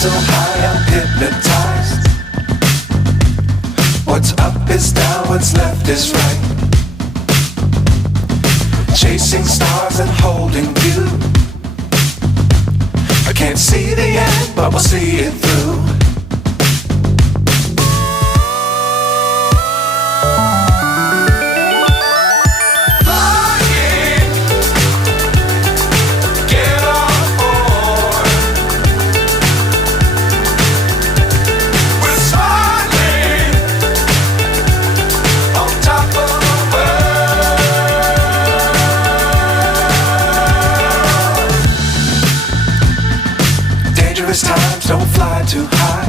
so high I'm hypnotized. What's up is down, what's left is right. Chasing stars and holding you. I can't see the end, but we'll see it through. Times don't fly too high.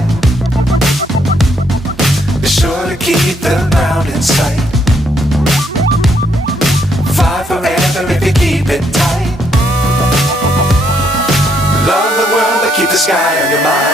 Be sure to keep the ground in sight. Fly forever if you keep it tight. Love the world but keep the sky on your mind.